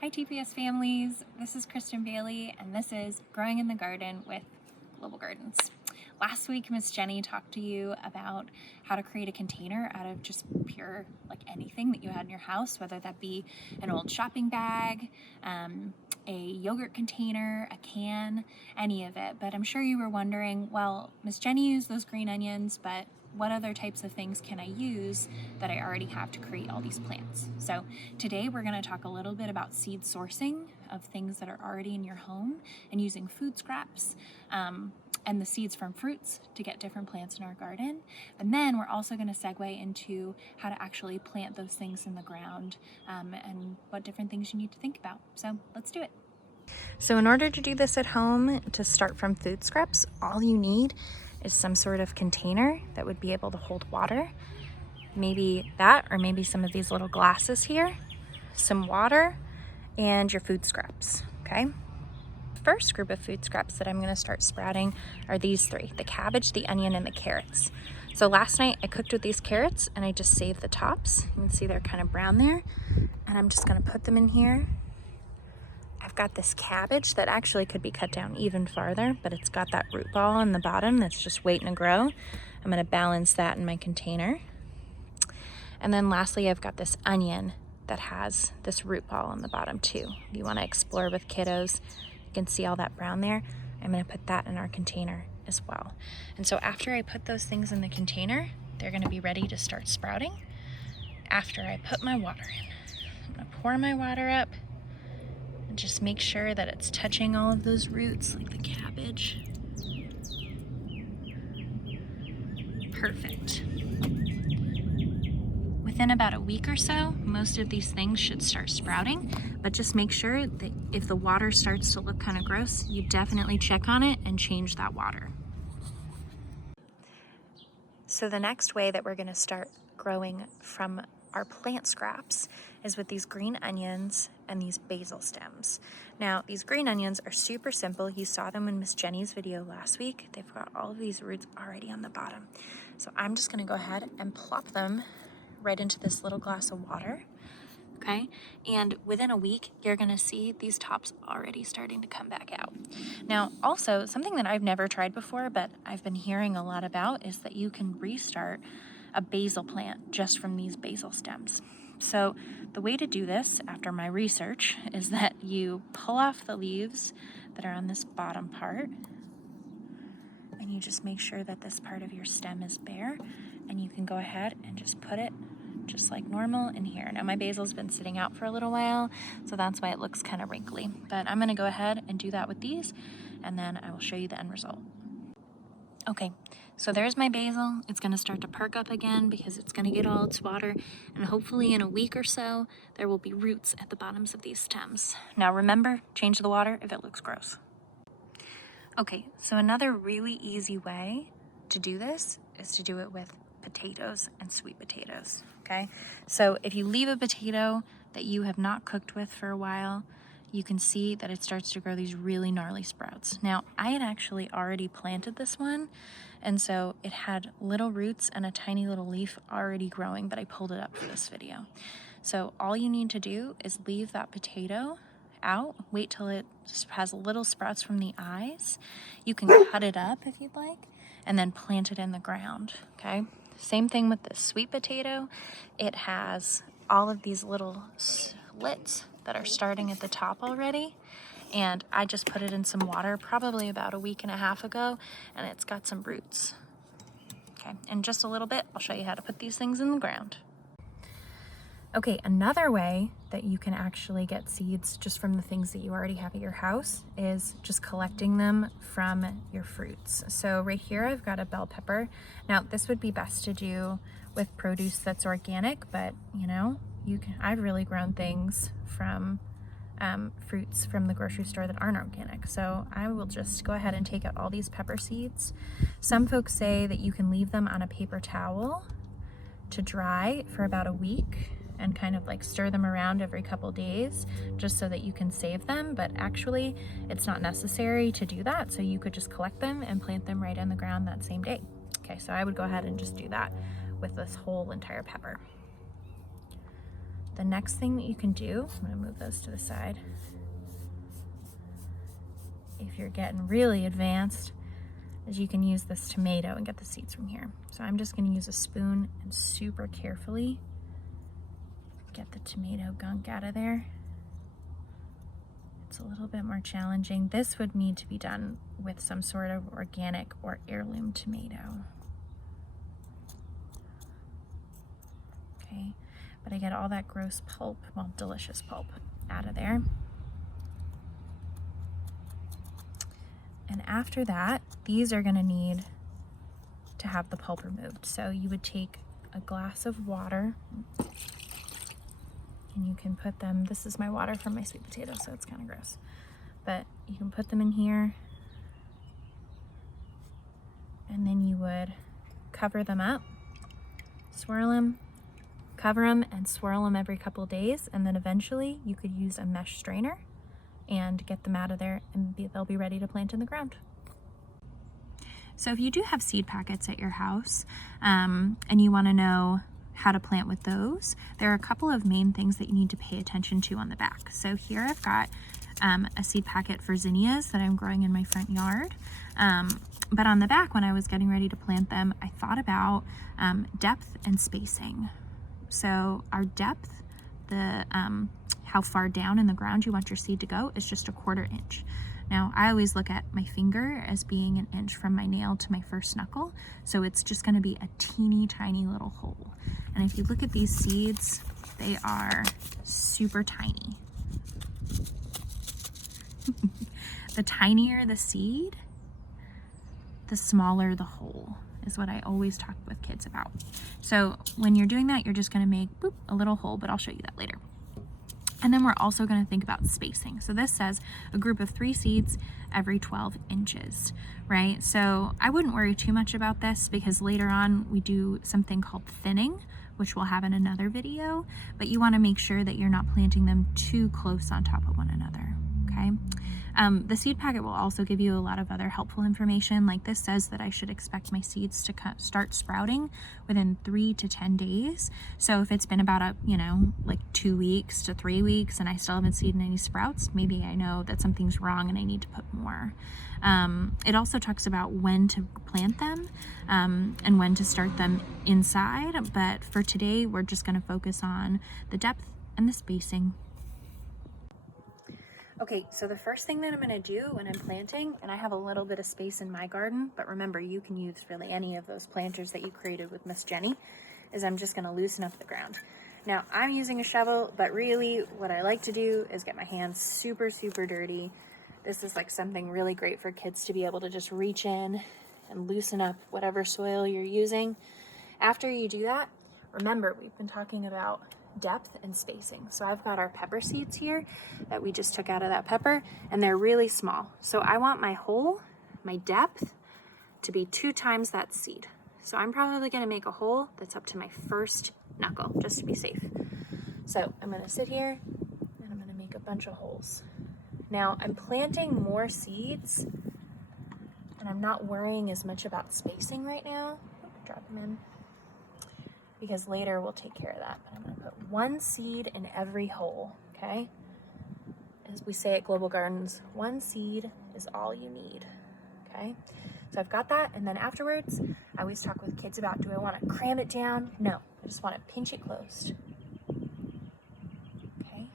Hi TPS families, this is Kristen Bailey and this is Growing in the Garden with Global Gardens. Last week Miss Jenny talked to you about how to create a container out of just pure anything that you had in your house, whether that be an old shopping bag, a yogurt container, a can, any of it. But I'm sure you were wondering, well, Miss Jenny used those green onions, but what other types of things can I use that I already have to create all these plants? So today we're going to talk a little bit about seed sourcing of things that are already in your home and using food scraps and the seeds from fruits to get different plants in our garden. And then we're also going to segue into how to actually plant those things in the ground and what different things you need to think about. So let's do it. So in order to do this at home, to start from food scraps, all you need is some sort of container that would be able to hold water. Maybe that, or maybe some of these little glasses here, some water, and your food scraps, okay? First group of food scraps that I'm gonna start sprouting are these three: the cabbage, the onion, and the carrots. So last night I cooked with these carrots and I just saved the tops. You can see they're kind of brown there. And I'm just gonna put them in here. I've got this cabbage that actually could be cut down even farther, but it's got that root ball on the bottom that's just waiting to grow. I'm gonna balance that in my container. And then lastly, I've got this onion that has this root ball on the bottom too. If you wanna explore with kiddos, you can see all that brown there. I'm gonna put that in our container as well. And so after I put those things in the container, they're gonna be ready to start sprouting after I put my water in. I'm gonna pour my water up and just make sure that it's touching all of those roots like the cabbage. Perfect. Within about a week or so, most of these things should start sprouting, but just make sure that if the water starts to look kind of gross, you definitely check on it and change that water. So the next way that we're gonna start growing from our plant scraps is with these green onions and these basil stems. Now, these green onions are super simple. You saw them in Miss Jenny's video last week. They've got all of these roots already on the bottom. So I'm just gonna go ahead and plop them right into this little glass of water, okay? And within a week, you're gonna see these tops already starting to come back out. Now, also, something that I've never tried before, but I've been hearing a lot about, is that you can restart a basil plant just from these basil stems. So the way to do this, after my research, is that you pull off the leaves that are on this bottom part, and you just make sure that this part of your stem is bare, and you can go ahead and just put it just like normal in here. Now my basil's been sitting out for a little while, so that's why it looks kind of wrinkly. But I'm gonna go ahead and do that with these, and then I will show you the end result. Okay, so there's my basil. It's gonna start to perk up again because it's gonna get all its water, and hopefully in a week or so, there will be roots at the bottoms of these stems. Now remember, change the water if it looks gross. Okay, so another really easy way to do this is to do it with potatoes and sweet potatoes, okay? So if you leave a potato that you have not cooked with for a while, you can see that it starts to grow these really gnarly sprouts. Now, I had actually already planted this one, and so it had little roots and a tiny little leaf already growing, but I pulled it up for this video. So all you need to do is leave that potato out, wait till it just has little sprouts from the eyes. You can cut it up if you'd like, and then plant it in the ground, okay? Same thing with the sweet potato. It has all of these little slits that are starting at the top already, and I just put it in some water probably about a week and a half ago, and it's got some roots. Okay, in just a little bit, I'll show you how to put these things in the ground. Okay, another way that you can actually get seeds just from the things that you already have at your house is just collecting them from your fruits. So right here I've got a bell pepper. Now this would be best to do with produce that's organic, but you know, I've really grown things from fruits from the grocery store that aren't organic. So I will just go ahead and take out all these pepper seeds. Some folks say that you can leave them on a paper towel to dry for about a week and kind of like stir them around every couple days just so that you can save them, but actually it's not necessary to do that. So you could just collect them and plant them right in the ground that same day. Okay, so I would go ahead and just do that with this whole entire pepper. the next thing that you can do, I'm gonna move those to the side. If you're getting really advanced, is you can use this tomato and get the seeds from here. So I'm just gonna use a spoon and super carefully get the tomato gunk out of there. It's a little bit more challenging. This would need to be done with some sort of organic or heirloom tomato. Okay, but I get all that gross pulp, well, delicious pulp, out of there. And after that, these are gonna need to have the pulp removed. So you would take a glass of water and you can put them, this is my water from my sweet potato, so it's kind of gross, but you can put them in here and then you would cover them up, swirl them, cover them and swirl them every couple of days, and then eventually you could use a mesh strainer and get them out of there and they'll be ready to plant in the ground. So if you do have seed packets at your house and you want to know how to plant with those, there are a couple of main things that you need to pay attention to on the back. So here I've got a seed packet for zinnias that I'm growing in my front yard. But on the back, when I was getting ready to plant them, I thought about depth and spacing. So our depth, the how far down in the ground you want your seed to go, is just 1/4 inch. Now, I always look at my finger as being 1 inch from my nail to my first knuckle, so it's just gonna be a teeny tiny little hole. And if you look at these seeds, they are super tiny. The tinier the seed, the smaller the hole, is what I always talk with kids about. So when you're doing that, you're just gonna make boop, a little hole, but I'll show you that later. And then we're also going to think about spacing. So this says a group of 3 seeds every 12 inches, right? So I wouldn't worry too much about this because later on we do something called thinning, which we'll have in another video, but you want to make sure that you're not planting them too close on top of one another, okay? The seed packet will also give you a lot of other helpful information. Like this says that I should expect my seeds to start sprouting within 3 to 10 days. So if it's been about like 2 weeks to 3 weeks and I still haven't seen any sprouts, maybe I know that something's wrong and I need to put more. It also talks about when to plant them and when to start them inside. But for today, we're just going to focus on the depth and the spacing. Okay, so the first thing that I'm gonna do when I'm planting, and I have a little bit of space in my garden, but remember you can use really any of those planters that you created with Miss Jenny, is I'm just gonna loosen up the ground. Now I'm using a shovel, but really what I like to do is get my hands super, super dirty. This is like something really great for kids to be able to just reach in and loosen up whatever soil you're using. After you do that, remember we've been talking about depth and spacing. So I've got our pepper seeds here that we just took out of that pepper, and they're really small. So I want my hole, my depth, to be 2 times that seed. So I'm probably gonna make a hole that's up to my first knuckle, just to be safe. So I'm gonna sit here and I'm gonna make a bunch of holes. Now I'm planting more seeds and I'm not worrying as much about spacing right now. Drop them in, because later we'll take care of that. But I'm gonna put 1 seed in every hole, okay? As we say at Global Gardens, 1 seed is all you need, okay? So I've got that, and then afterwards, I always talk with kids about, do I wanna cram it down? No, I just wanna pinch it closed, okay?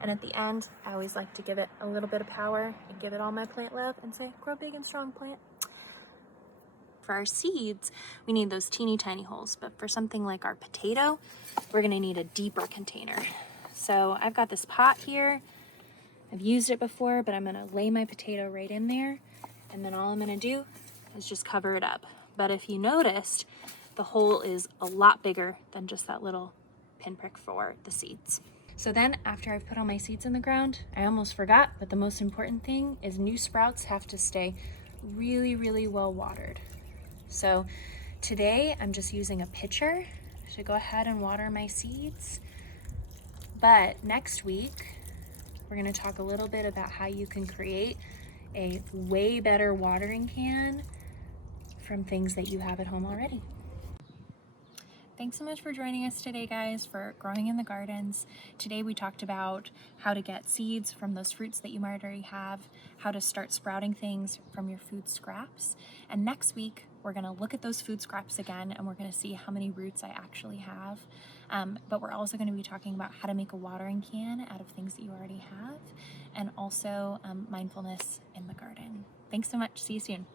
And at the end, I always like to give it a little bit of power and give it all my plant love and say, grow big and strong, plant. For our seeds, we need those teeny tiny holes, but for something like our potato, we're gonna need a deeper container. So I've got this pot here. I've used it before, but I'm gonna lay my potato right in there, and then all I'm gonna do is just cover it up. But if you noticed, the hole is a lot bigger than just that little pinprick for the seeds. So then after I've put all my seeds in the ground, I almost forgot, but the most important thing is new sprouts have to stay really, really well watered. So today I'm just using a pitcher to go ahead and water my seeds. But next week, we're gonna talk a little bit about how you can create a way better watering can from things that you have at home already. Thanks so much for joining us today, guys, for Growing in the Gardens. Today we talked about how to get seeds from those fruits that you might already have, how to start sprouting things from your food scraps. And next week, we're gonna look at those food scraps again, and we're gonna see how many roots I actually have. But we're also gonna be talking about how to make a watering can out of things that you already have, and also mindfulness in the garden. Thanks so much. See you soon.